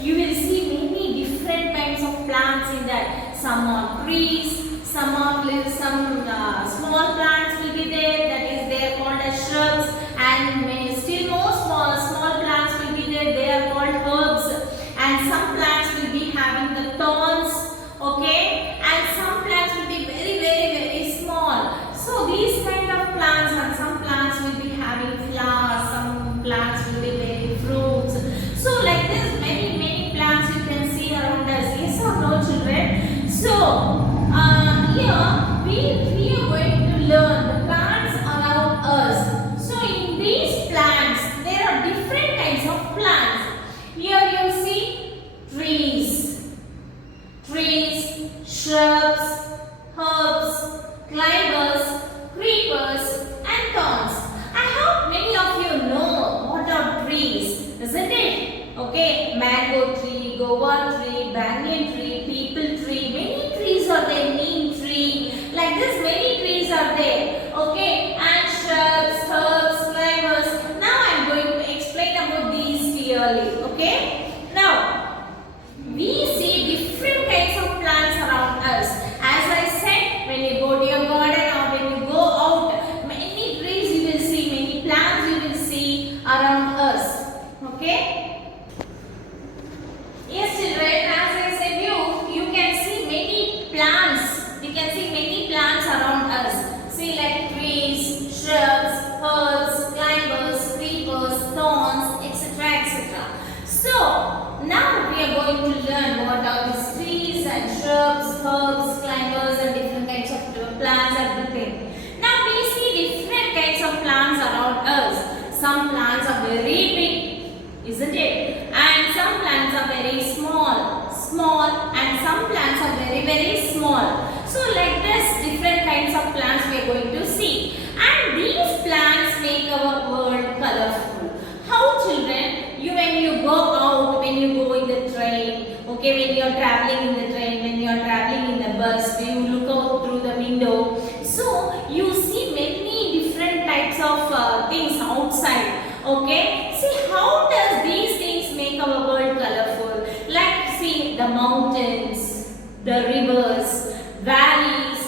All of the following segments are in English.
you will see many different kinds of plants in that. Some are trees, some are small plants will be there, that is they are called as shrubs, and still more small plants will be there, they are called herbs, and some plants will be having the thorns, okay, and some plants will be very small. So these kind of plants, and some plants will be having flowers, some plants will be bearing fruits. So like this many plants you can see around us. Yes or no, children? So here we are going to learn the plants around us. So in these plants there are different kinds of plants. Here you see trees, shrubs, herbs, climbers, creepers and thorns. I hope many of you know what are trees, isn't it? Okay, mango tree, guava tree, banyan tree, people tree, many trees are there, neem tree, like this many trees are there, okay, and shrubs, herbs, climbers. Now I am going to explain about these clearly, okay. Now, we see different kinds of plants around us. As I said, when you go to your garden or when you go out, many trees you will see, many plants you will see around us, okay. Yes children, as I said you can see many plants, you can see many plants around us. See like trees, shrubs, herbs, climbers, creepers, thorns, etc. So now we are going to learn what are these trees and shrubs, herbs, climbers and different kinds of plants and everything. Now we see different kinds of plants around us. Some plants are very big, isn't it? And some plants are very small, and some plants are very small. So like this different kinds of plants we are going to see. And these plants make our world colorful. How children? When you go out, when you go in the train, okay, when you are traveling in the train, when you are traveling in the bus, when you look out through the window, so you see many different types of things outside, okay. See how does these things make our world colorful? Like see the mountains, the rivers, valleys,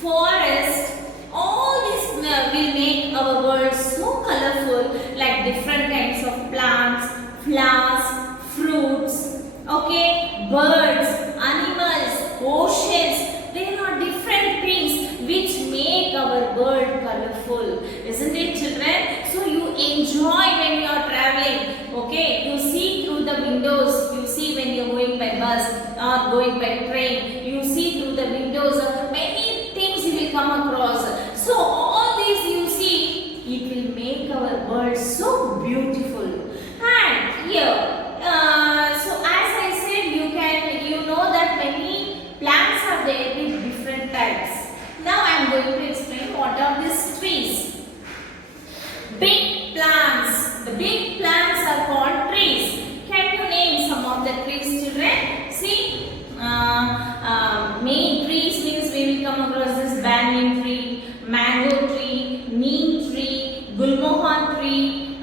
forests, all this will make our world so colorful, like different kinds of plants, flowers, fruits, okay, birds, animals, oceans. There are different things which make our world colorful, isn't it children? So you enjoy when you are traveling, okay, you see through the windows, you see when you are going by bus or going by train, you see through the windows many things you will come across. So all these you see, it will make our world so beautiful. And here, so as I said, you know that many plants are there with different types. Now I am going to explain what are these trees. Big plants. The big plants are called trees. Can you name some of the trees, children? See, main trees means we will come across this banyan tree, mango tree, neem tree, gulmohar tree,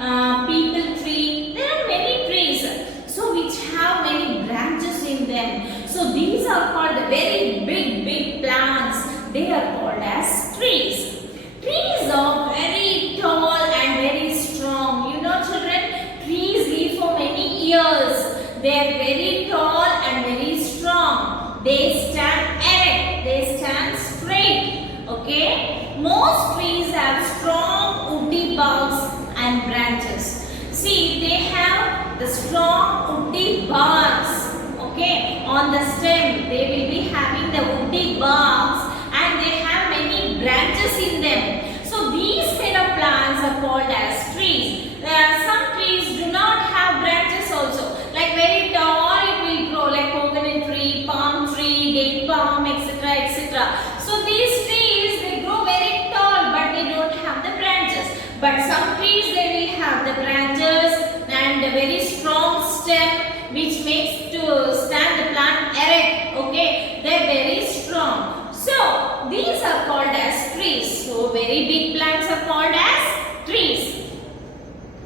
people tree. There are many trees, so which have many branches in them. So these are called very big plants. They are called as trees. Trees are very tall and very strong. You know children, trees live for many years. They are very tall and very strong. They stand erect. They stand straight. Okay. Most trees have strong woody barks and branches. See, they have the strong woody barks. Okay. On the stem, they will be having the woody barks, and they have many branches in them. So these kind of plants are called as trees. Some trees do not have branches also. Like very tall it will grow, like coconut tree, palm tree, date palm, etc. So these trees, they grow very tall but they don't have the branches. But some trees, they will have the branches and a very strong stem which makes to stand the plant erect. Okay, they are very strong. So these are called as trees. So very big plants are called as trees.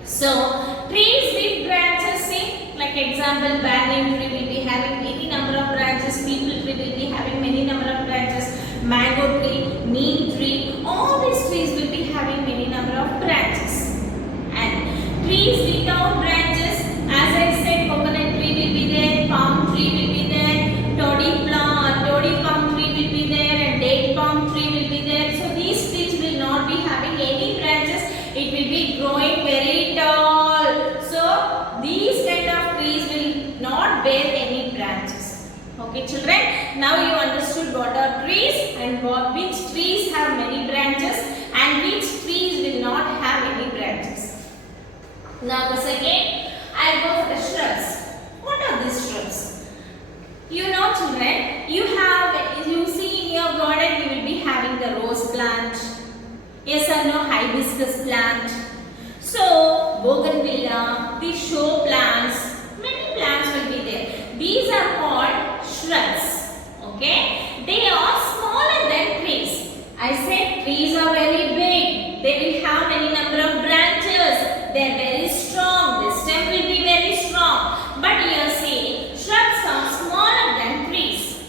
So trees with branches, see, like example example, banyan tree will be having many number of branches, people tree will be having many number of branches, mango tree, neem tree, all these trees will be having many number of branches. And trees without branches, as I said, coconut tree will be there, palm tree will be there, toddy palm tree will be there, and date palm tree will be there. So these trees will not be having any branches, it will be growing very tall. So these kind of trees will not bear any branches. Okay children, now you understood what are trees and which trees have many branches and which trees will not have any branches. Now the second, I will go for the shrubs. What are these shrubs? You know children, you see in your garden you will be having the rose plant. Yes or no? Hibiscus plant. So, bougainvillea, the show plants, many plants will be there. These are called shrubs. Okay? They are smaller than trees. I said trees are very big. They will have many number of branches. They are very strong. The stem will be very strong. But you see, shrubs are smaller than trees.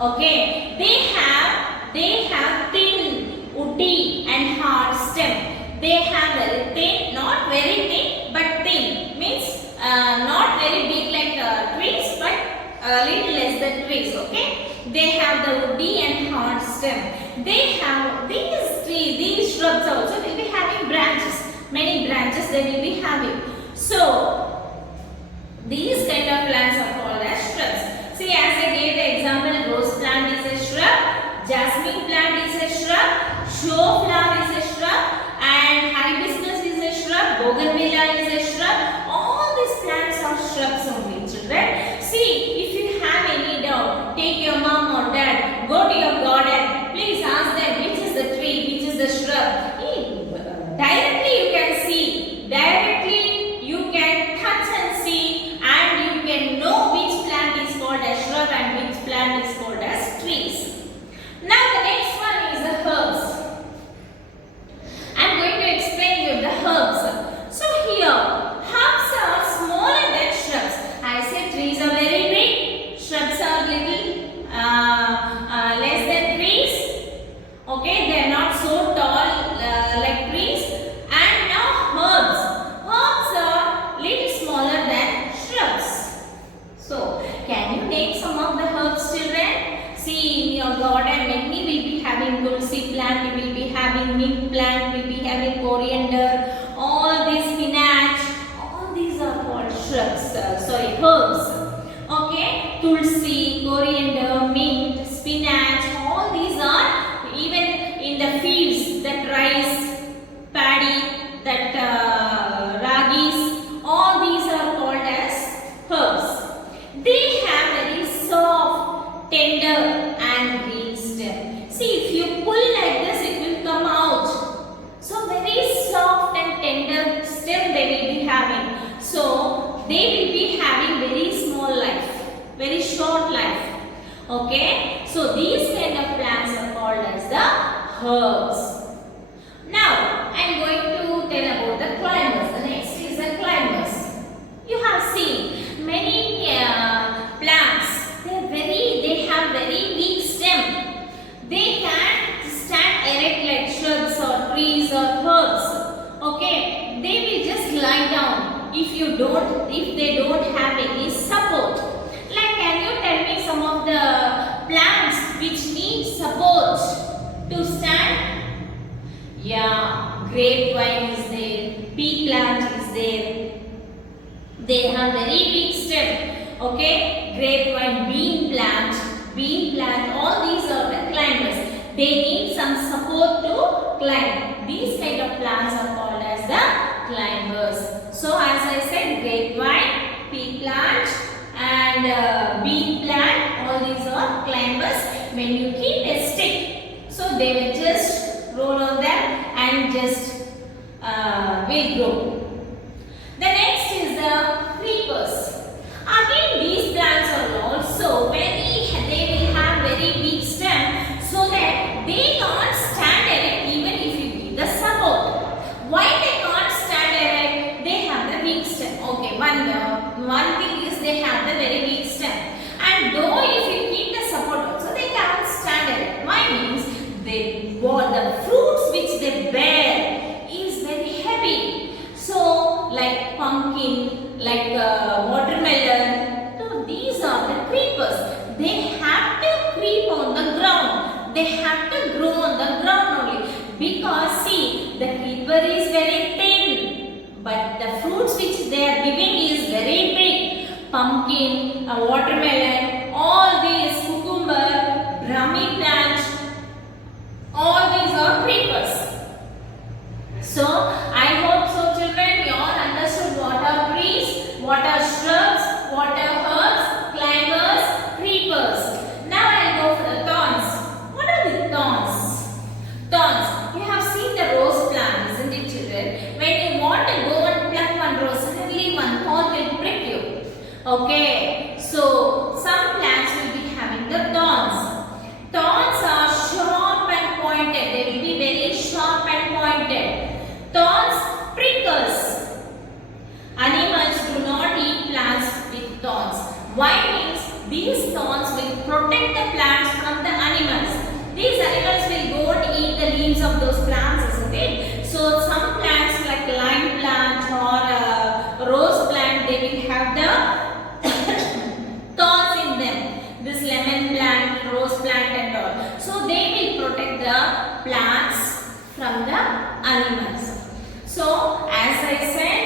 Okay? They have thin, woody and hard stem. They have very thin, not very thin, but thin. Means not very big like trees, but a little less than trees. Okay? They have the woody and hard stem. They have these shrubs also will be having branches. Many branches they will be having. So these kind of plants are called as shrubs. See, as I gave the example, rose plant is a shrub, jasmine plant is a shrub, show flower is a shrub, and hibiscus is a shrub, bougainvillea is a shrub. All these plants are shrubs only, children. See, if you have any doubt, take your mom or dad, go to your garden. Please ask them which is the tree, which is the shrub. Directly you can see, directly you can touch and see, and you can know which plant is called as shrub and which plant is called as trees. Now the next one is the herbs. I am going to explain you the herbs. So here, herbs are smaller than shrubs. I said trees are very big, shrubs are little less than trees. Okay, they are not so tall like trees. And now herbs. Herbs are little smaller than shrubs. So, can you name some of the herbs, children? See, in your garden, many will be having tulsi plant, we will be having mint plant, we will be having coriander, all these spinach, all these are called shrubs, herbs. Okay, tulsi, coriander, mint, spinach, all these are even in the fields, that rice, paddy, that ragis, all these are called as herbs. They have very soft, tender and green stem. See, if you pull like this, it will come out. So, very soft and tender stem they will be having. So, they will be having very small life, very short life. Okay. So, these kind of plants are called as the herbs. Now, I am going to tell about the climbers. The next is the climbers. You have seen many plants. They have very weak stem. They can't stand erect like shrubs or trees or herbs. Okay, they will just lie down if they don't have any support. Like, can you tell me some of the plants which need support to stand? Yeah, grapevine is there, pea plant is there. They have very big stem. Okay, grapevine, bean plant, all these are the climbers. They need some support to climb. These kind of plants are called as the climbers. So as I said, grapevine, pea plant and bean plant, all these are climbers. When you keep a stick, so they will just roll on them and just will grow. The next is the creepers. Again, these plants are also they will have very big stem, so that they can't stand erect even if you give the support. Why they can't stand erect? They have the weak stem. Okay, one thing is pumpkin, a watermelon, all these cucumber, Brahmi plant, all these are creepers. So I hope so children, you all understood what are trees, what are shrubs, what are herbs, climbers, creepers. Now I will go for the thorns. What are the thorns? Thorns. You have seen the rose plant, isn't it children? When you want to go and pluck one rose, suddenly one thorn will prick you. Okay. So some plants will be having the thorns. Thorns are sharp and pointed. They will be very sharp and pointed. Thorns prick us. Animals do not eat plants with thorns. Why? Means these thorns will protect the plants from the animals. These animals will go and eat the leaves of those plants, isn't it? So some plants like lime plant or rose plant, they will have the thorns in them. This lemon plant, rose plant and all. So they will protect the plants from the animals. So as I said,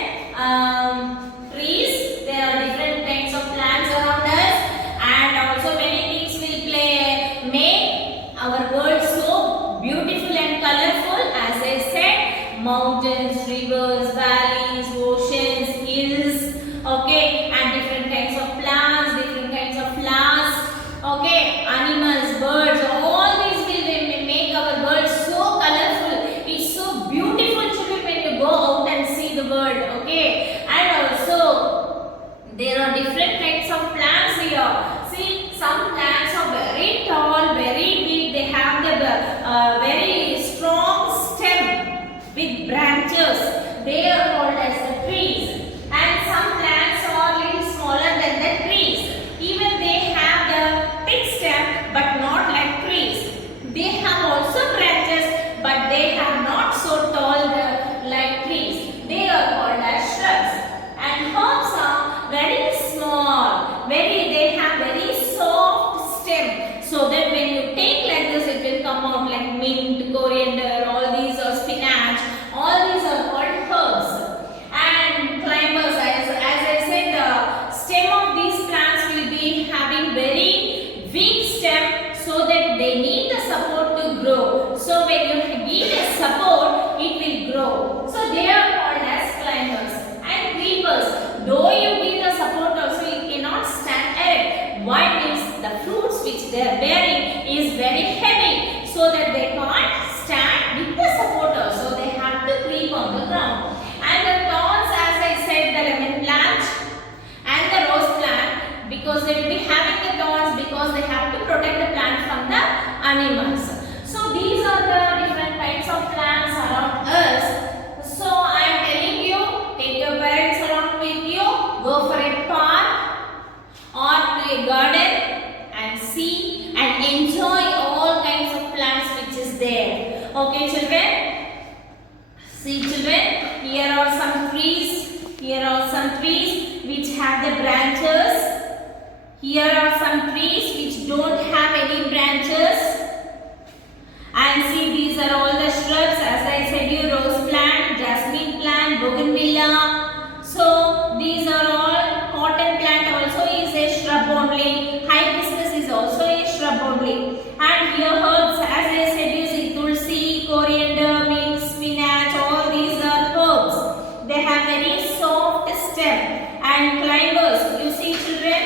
trees, there are different kinds of plants around us, and also many things will make our world so beautiful and colorful. As I said, mountains, rivers, valleys, oceans, hills, okay, and different kinds of plants, different kinds of flowers, okay, animals, birds, all these will make our world so colorful. It's so beautiful children when you go out and see the world, okay. And also there are different kinds of plants here. See, some plants are very tall, very big. They have the very strong stem with branches. They are called as the trees. And some plants are little smaller than the trees. Even they have the thick stem, but not like trees. They have also branches, but they are not so tall like trees. They are called as shrubs. And herbs are very small, they have very soft stem, so that when you take like this, it will come out like mint, coriander, all these are spinach, all these are called herbs. And climbers, as I said, the stem of these plants will be having very weak stem, so that they need the support to grow. So when you give a support, it will grow. So they are called as climbers. And creepers, though you give the support also, it cannot stand erect. Why? Means the fruits which they are bearing is very heavy, so that they can't stand with the support also. They have to creep on the ground. And the thorns, as I said, the lemon plant and the rose plant, because they will be having the thorns, because they have to protect the plant from the animals. So these are the different kinds of plants around us. So I am telling you, take your parents along with you, go for a park or to a garden and see and enjoy all kinds of plants which is there. Okay children? See children, here are some trees. Here are some trees which have the branches. Here are some trees which don't have any branches. And see, these are all the shrubs. As I said you, rose plant, jasmine plant, bougainvillea. So these are all. Cotton plant also is a shrub only. Hibiscus is also a shrub only. And here herbs, as I said you, see tulsi, coriander, mint, spinach, all these are herbs. They have very soft stem. And climbers, you see children,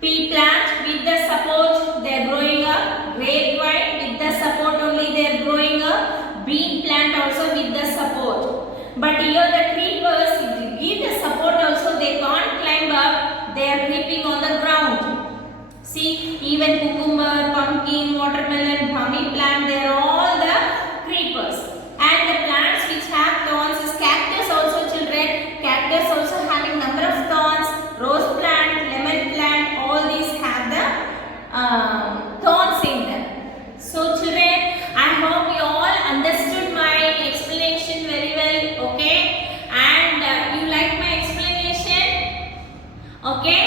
pea plant with the support, they are growing up. Grapevine with the support only, they are growing up. Bean plant also with the support. But here the creepers, if you give the support also, they can't climb up. They are creeping on the ground. See, even cucumber, pumpkin, watermelon, Brahmi plant, they are all the creepers. And the plants which have thorns is cactus also children. Cactus also having number of thorns. Rose plant, lemon plant, all these have the thorns in them. So children, I hope you all understood my explanation very well, okay? And you like my explanation? Okay?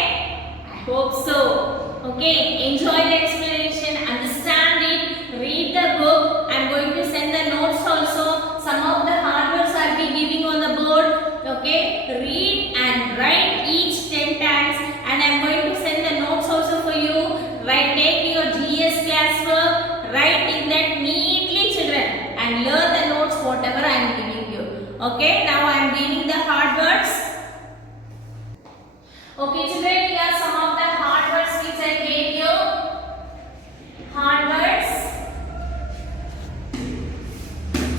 I hope so. Okay, enjoy the explanation, understand it, read the book. I am going to send the notes also. Some of the hard words I will be giving on the board. Okay, read and write each 10 times. Okay, now I am giving the hard words. Okay, children, here are some of the hard words which I gave you. Hard words.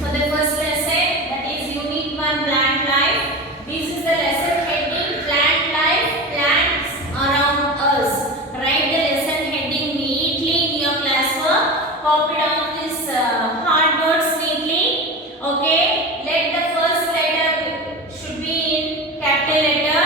For the first lesson, that is Unit 1, Plant Life. This is the lesson heading Plant Life, Plants Around Us. Write the lesson heading neatly in your classwork. Copy down these hard words neatly. Okay, let the first letter should be in capital letter.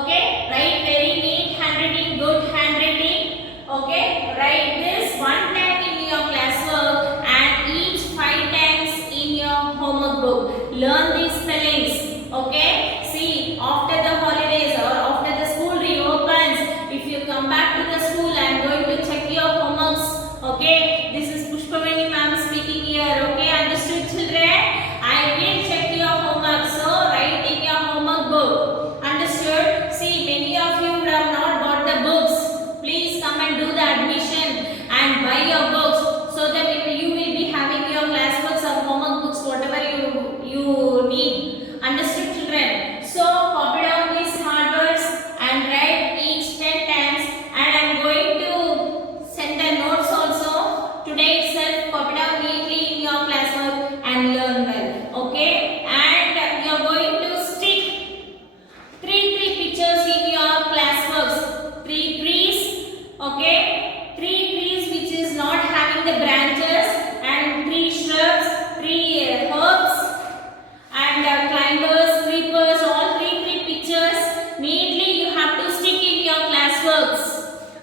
Okay, write very neat handwriting, good handwriting. Okay, write this one time in your classwork and each 5 times in your homework book. Learn these spellings. Okay, see, after the holidays or after the school reopens, if you come back to the school, I am going to check your homeworks. Okay, this is Pushpavani ma'am speaking here. Okay, understood, children? I will check your homework, so write in your homework book. Understood? See, many of you would have not got the books. Please come and do the admission and buy your books so that you will be having your classworks or homework books, whatever you need. Understood, children? So, copy down these hard words and write each 10 times, and I am going to send the notes also today itself. Copy down neatly in your classwork and learn well. Okay? And you are going to stick three pictures in your classworks. 3 trees. Okay? 3 trees which is not having the branches, and 3 shrubs, 3 herbs, and climbers, creepers, all 3 pictures neatly you have to stick in your classworks.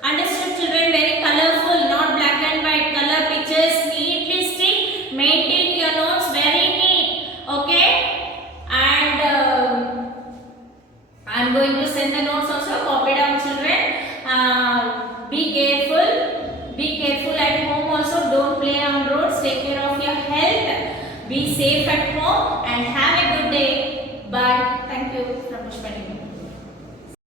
Understood, children? Very colorful, not black and white. Color pictures neatly stick. Maintain your notes very neat. Okay? And I am going to send the notes also. Copy down, children. Be careful. Be careful at home also. Don't play on roads. Take care of your health. Be safe at home and have a good day. Bye. Thank you from Pushpani.